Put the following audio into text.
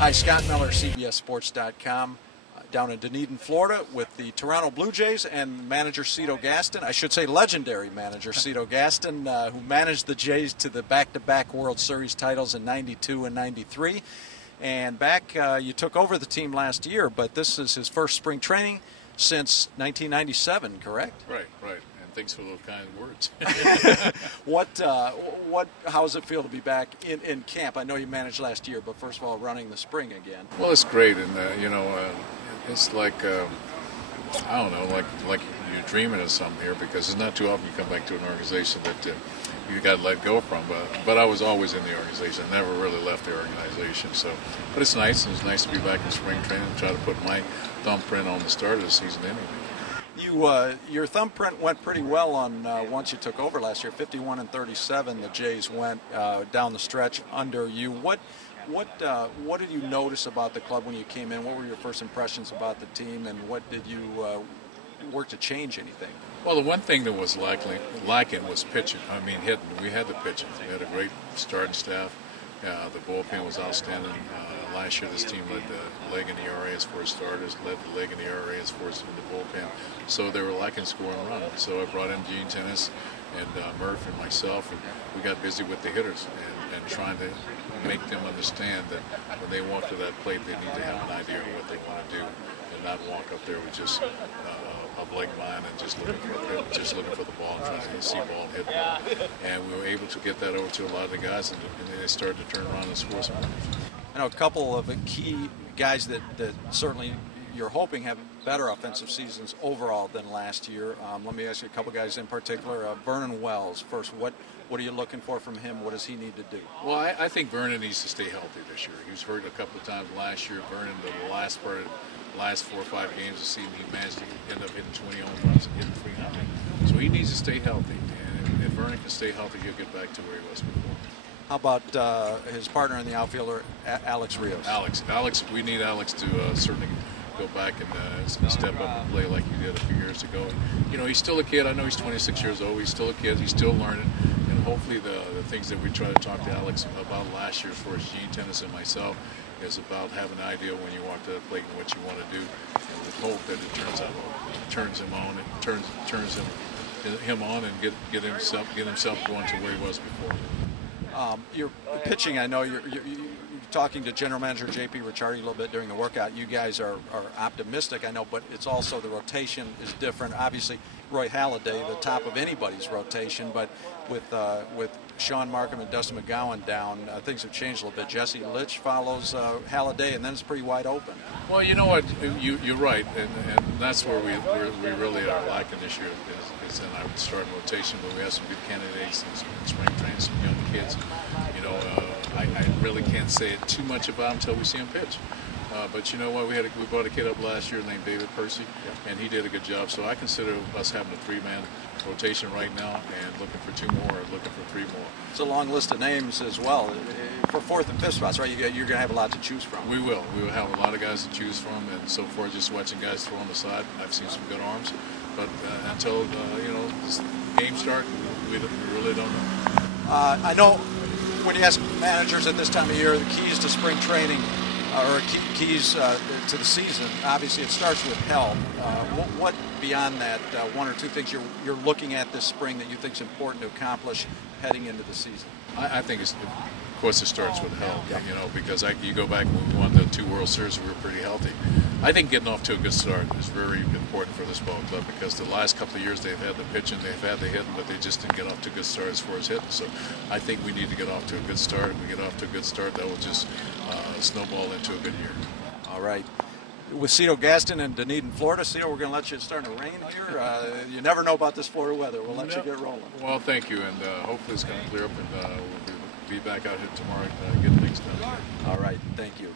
Hi, Scott Miller, CBSSports.com, down in Dunedin, Florida, with the Toronto Blue Jays and manager Cito Gaston. I should say legendary manager Cito Gaston, who managed the Jays to the back-to-back World Series titles in '92 and '93. And back, you took over the team last year, but this is his first spring training since 1997, correct? Right. And thanks for those kind words. How does it feel to be back in camp? I know you managed last year, but first of all, running the spring again. Well, it's great, and it's like I don't know, like you're dreaming of something here, because it's not too often you come back to an organization that you got to let go from. But I was always in the organization. I never really left the organization. But it's nice, and it's nice to be back in spring training and try to put my thumbprint on the start of the season anyway. Your thumbprint went pretty well on once you took over last year. 51-37, the Jays went down the stretch under you. What did you notice about the club when you came in? What were your first impressions about the team, and what did you work to change anything? Well, the one thing that was lacking was pitching. I mean, hitting. We had the pitching. We had a great starting staff. The bullpen was outstanding. Last year, this team led the leg in the ERA as far as starters, led the leg in the ERA as far as in the bullpen. So they were lacking scoring runs. So I brought in Gene Tennis and Murph and myself, and we got busy with the hitters and trying to make them understand that when they walk to that plate, they need to have an idea of what they want to do, and not walk up there with just a blank mind and just looking for the ball and trying to see ball and hit ball. And we were able to get that over to a lot of the guys, and they started to turn around and score some runs. I know a couple of key guys that certainly you're hoping have better offensive seasons overall than last year. Let me ask you a couple guys in particular. Vernon Wells, first, what are you looking for from him? What does he need to do? Well, I think Vernon needs to stay healthy this year. He was hurt a couple of times last year. Vernon, the last 4 or 5 games of the season, he managed to end up hitting 20 home runs and hitting 300. So he needs to stay healthy. And if Vernon can stay healthy, he'll get back to where he was before. How about his partner in the outfielder, Alex Rios? Alex, we need Alex to certainly go back and step up and play like he did a few years ago. And, he's still a kid. I know he's 26 years old. He's still a kid. He's still learning. And hopefully the things that we try to talk to Alex about last year, as far as Gene Tennis and myself, is about having an idea when you walk to the plate and what you want to do. And we hope that it turns him on and turns him on and get himself going to where he was before. Your pitching, I know you're talking to General Manager J.P. Ricciardi a little bit during the workout. You guys are optimistic, I know, but it's also the rotation is different. Obviously, Roy Halladay, the top of anybody's rotation, but with Sean Markham and Dustin McGowan down, things have changed a little bit. Jesse Litch follows Halladay, and then it's pretty wide open. Well, you know what? You're right, and that's where we really are lacking this year is in our starting rotation, but we have some good candidates in spring training, some young kids. I really can't say it too much about him until we see him pitch. But you know what? We brought a kid up last year named David Percy, and he did a good job. So I consider us having a 3-man rotation right now, and looking for 2 more, or looking for 3 more. It's a long list of names as well for 4th and 5th spots, right? You're going to have a lot to choose from. We will. We will have a lot of guys to choose from, and so far, just watching guys throw on the side, I've seen some good arms. But until this game start, we really don't know. I know when you ask managers at this time of year, the keys to spring training or keys to the season, obviously it starts with health. What beyond that, 1 or 2 things you're looking at this spring that you think is important to accomplish heading into the season? I think of course it starts with health, because you go back when we won the 2 World Series, we were pretty healthy. I think getting off to a good start is very important for this ball club, because the last couple of years they've had the pitching, they've had the hitting, but they just didn't get off to a good start as far as hitting. So I think we need to get off to a good start. If we get off to a good start, that will just snowball into a good year. All right. With Cito Gaston in Dunedin, Florida. Cito, we're going to let you start to rain here. You never know about this Florida weather. We'll let you get rolling. Well, thank you, and hopefully it's going to clear up, and we'll be back out here tomorrow getting things done. All right. Thank you.